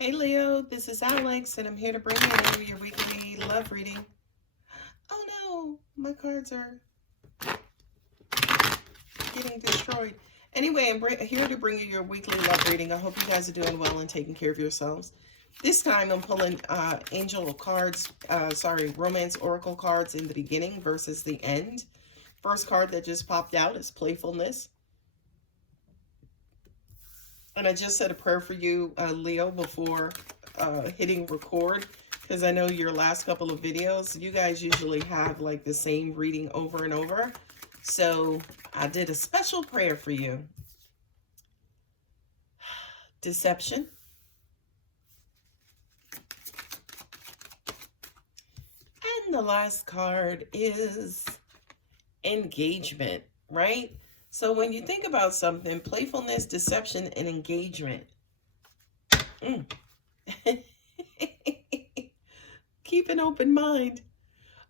Hey Leo, this is Alex, and I'm here to bring you your weekly love reading. Oh no, my cards are getting destroyed. Anyway, I'm here to bring you your weekly love reading. I hope you guys are doing well and taking care of yourselves. This time I'm pulling angel cards, romance oracle cards in the beginning versus the end. First card that just popped out is playfulness. And I just said a prayer for you, Leo, before hitting record, because I know your last couple of videos, you guys usually have like the same reading over and over. So I did a special prayer for you. Deception. And the last card is engagement, right? So when you think about something, playfulness, deception, and engagement. Keep an open mind.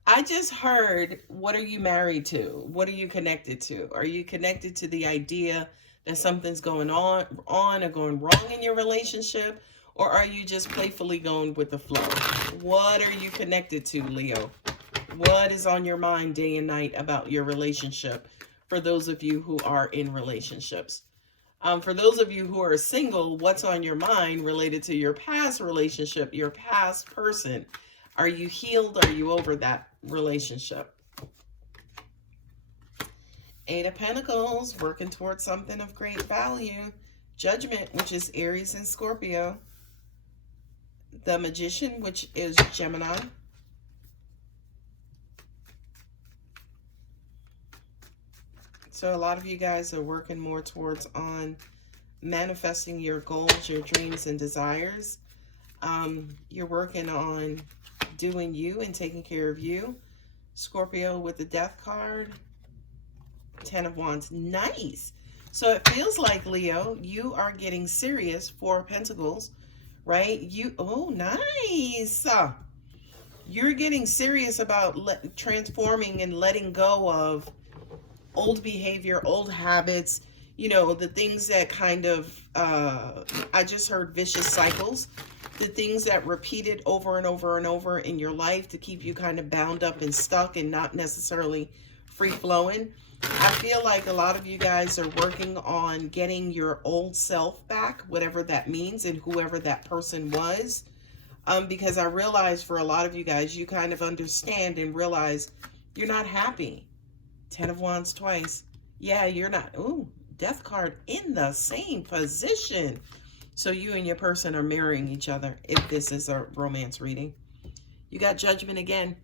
I just heard, what are you married to? What are you connected to? Are you connected to the idea that something's going on or going wrong in your relationship? Or are you just playfully going with the flow? What are you connected to, Leo? What is on your mind day and night about your relationship? For those of you who are in relationships. For those of you who are single, what's on your mind related to your past relationship, your past person? Are you healed? Are you over that relationship? Eight of Pentacles, working towards something of great value. Judgment, which is Aries and Scorpio. The Magician, which is Gemini. So a lot of you guys are working more towards on manifesting your goals, your dreams, and desires. You're working on doing you and taking care of you. Scorpio with the Death card. 10 of Wands. Nice. So it feels like, Leo, you are getting serious. 4 of Pentacles, right? Oh, nice. You're getting serious about transforming and letting go of old behavior, old habits, you know, the things that kind of, I just heard vicious cycles, the things that repeated over and over and over in your life to keep you kind of bound up and stuck and not necessarily free-flowing. I feel like a lot of you guys are working on getting your old self back, whatever that means, and whoever that person was. Because I realize for a lot of you guys, you kind of understand and realize you're not happy. 10 of Wands twice. Yeah, you're not. Ooh, Death card in the same position. So you and your person are marrying each other if this is a romance reading. You got Judgment again.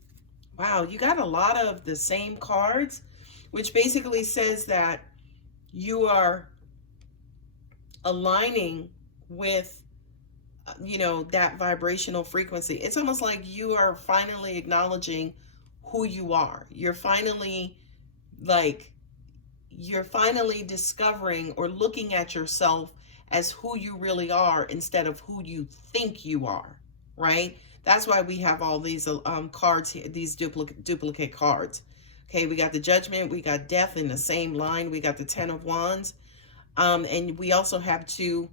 Wow, you got a lot of the same cards, which basically says that you are aligning with, you know, that vibrational frequency. It's almost like you are finally acknowledging who you are. You're finally discovering or looking at yourself as who you really are instead of who you think you are, right? That's why we have all these cards here, these duplicate cards. Okay, we got the Judgment, we got Death in the same line, we got the 10 of Wands, and we also have 2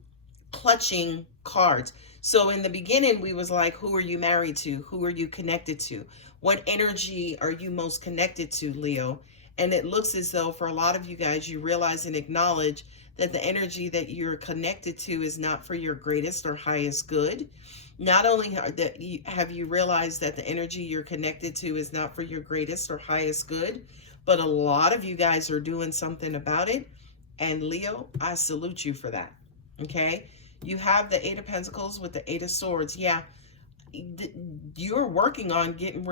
clutching cards. So in the beginning, we was like, who are you married to? Who are you connected to? What energy are you most connected to, Leo? And it looks as though for a lot of you guys, you realize and acknowledge that the energy that you're connected to is not for your greatest or highest good. Not only have you realized that the energy you're connected to is not for your greatest or highest good, but a lot of you guys are doing something about it. And Leo, I salute you for that. Okay? You have the 8 of Pentacles with the 8 of Swords. Yeah. You're working on getting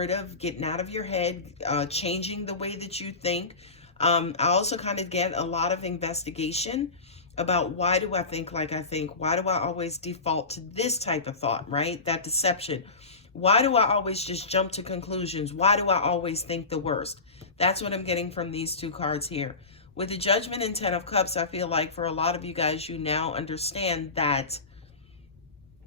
out of your head, changing the way that you think. I also kind of get a lot of investigation about, why do I think like I think? Why do I always default to this type of thought, right? That deception. Why do I always just jump to conclusions? Why do I always think the worst? That's what I'm getting from these 2 cards here. With the Judgment and 10 of Cups, I feel like for a lot of you guys, you now understand that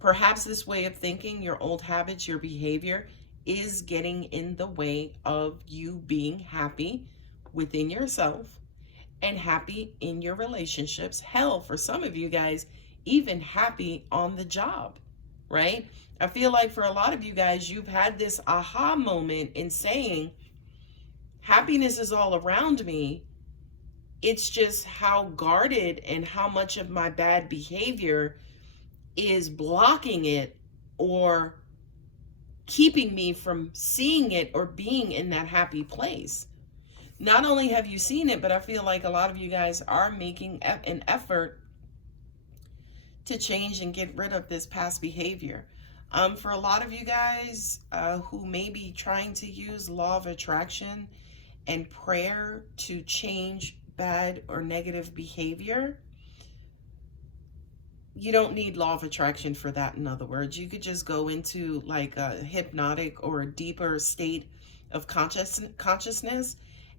perhaps this way of thinking, your old habits, your behavior is getting in the way of you being happy within yourself and happy in your relationships. Hell, for some of you guys, even happy on the job, right? I feel like for a lot of you guys, you've had this aha moment in saying, happiness is all around me. It's just how guarded and how much of my bad behavior is blocking it or keeping me from seeing it or being in that happy place. Not only have you seen it, but I feel like a lot of you guys are making an effort to change and get rid of this past behavior. For a lot of you guys who may be trying to use law of attraction and prayer to change bad or negative behavior, you don't need law of attraction for that. In other words, you could just go into like a hypnotic or a deeper state of consciousness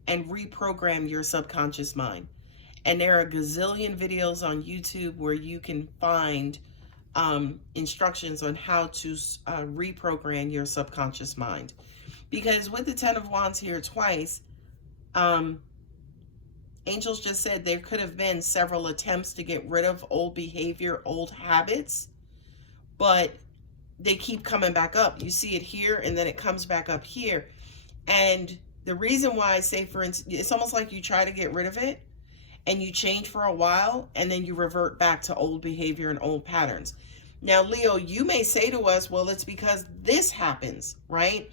and reprogram your subconscious mind. And there are a gazillion videos on YouTube where you can find instructions on how to reprogram your subconscious mind. Because with the Ten of Wands here twice, angels just said there could have been several attempts to get rid of old behavior, old habits, but they keep coming back up. You see it here, and then it comes back up here. And the reason why I say, for instance, it's almost like you try to get rid of it, and you change for a while, and then you revert back to old behavior and old patterns. Now, Leo, you may say to us, well, it's because this happens, right?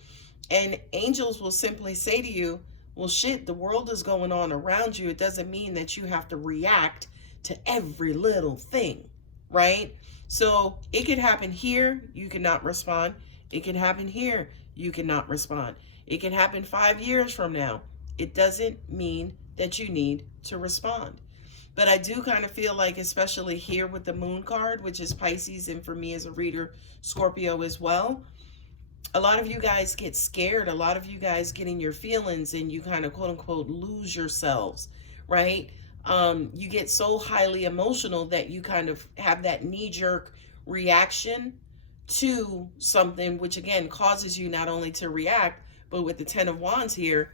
And angels will simply say to you, well, shit, the world is going on around you. It doesn't mean that you have to react to every little thing, right? So it could happen here, you cannot respond. It can happen here, you cannot respond. It can happen 5 years from now. It doesn't mean that you need to respond. But I do kind of feel like, especially here with the moon card, which is Pisces, and for me as a reader, Scorpio as well, a lot of you guys get scared. A lot of you guys get in your feelings and you kind of quote unquote lose yourselves, right? You get so highly emotional that you kind of have that knee-jerk reaction to something, which again causes you not only to react, but with the Ten of Wands here,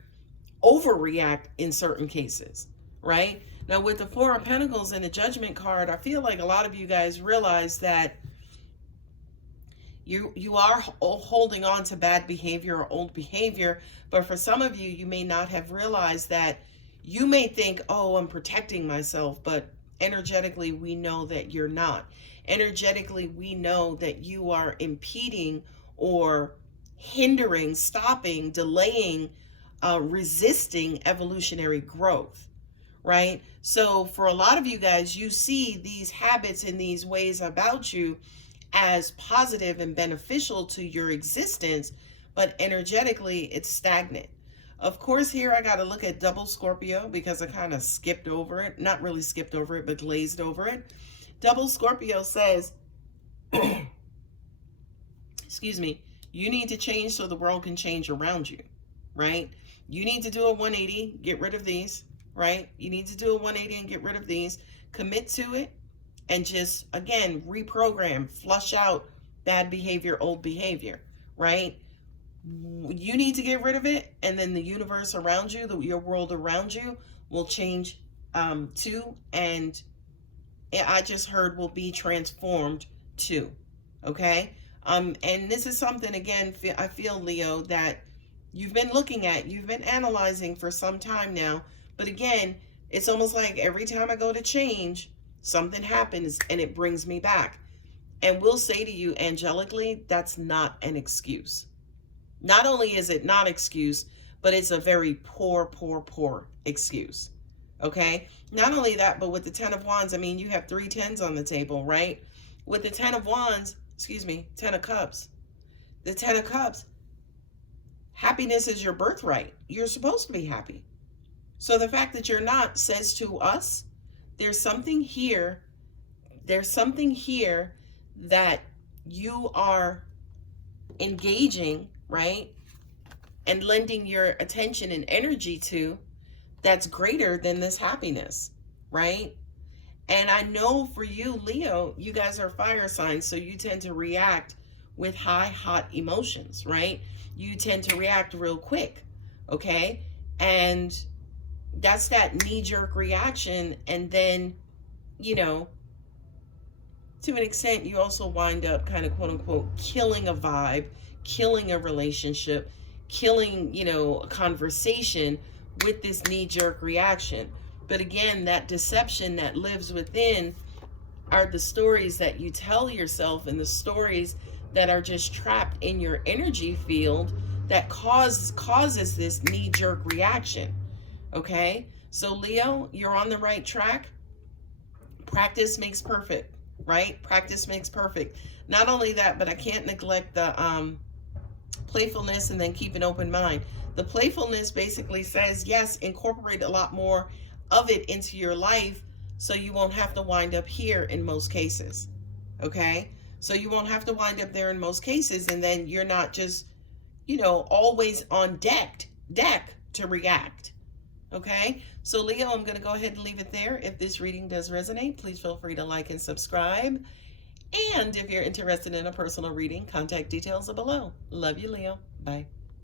overreact in certain cases, right? Now with the Four of Pentacles and the Judgment card, I feel like a lot of you guys realize that you are holding on to bad behavior or old behavior, but for some of you, you may not have realized that. You may think, oh, I'm protecting myself, but energetically, we know that you're not. Energetically, we know that you are impeding or hindering, stopping, delaying, resisting evolutionary growth, right? So for a lot of you guys, you see these habits and these ways about you as positive and beneficial to your existence, but energetically it's stagnant. Of course, here I got to look at double Scorpio because I kind of skipped over it. Not really skipped over it, but glazed over it. Double Scorpio says, excuse me, you need to change so the world can change around you, right? You need to do a 180, get rid of these, right? You need to do a 180 and get rid of these. Commit to it. And just, again, reprogram, flush out bad behavior, old behavior, right? You need to get rid of it, and then the universe around you, your world around you will change too, and I just heard will be transformed too, okay? And this is something, again, I feel, Leo, that you've been looking at, you've been analyzing for some time now, but again, it's almost like every time I go to change, something happens and it brings me back. And we'll say to you angelically, that's not an excuse. Not only is it not excuse, but it's a very poor excuse. Okay? Not only that, but with the Ten of Wands, I mean, you have 3 tens on the table, right? With the Ten of Wands, Ten of Cups. The Ten of Cups, happiness is your birthright. You're supposed to be happy. So the fact that you're not says to us, there's something here that you are engaging, right? And lending your attention and energy to that's greater than this happiness, right? And I know for you, Leo, you guys are fire signs, so you tend to react with high, hot emotions, right? You tend to react real quick, okay? And that's that knee-jerk reaction, and then, you know, to an extent, you also wind up kind of quote unquote killing a vibe, killing a relationship, killing, you know, a conversation with this knee-jerk reaction. But again, that deception that lives within are the stories that you tell yourself, and the stories that are just trapped in your energy field that causes this knee-jerk reaction. Okay, so Leo, you're on the right track. Practice makes perfect, right? Practice makes perfect. Not only that, but I can't neglect the playfulness and then keep an open mind. The playfulness basically says, yes, incorporate a lot more of it into your life so you won't have to wind up here in most cases. Okay, so you won't have to wind up there in most cases, and then you're not just, you know, always on deck to react. Okay, so Leo, I'm going to go ahead and leave it there. If this reading does resonate, please feel free to like and subscribe. And if you're interested in a personal reading, contact details are below. Love you, Leo. Bye.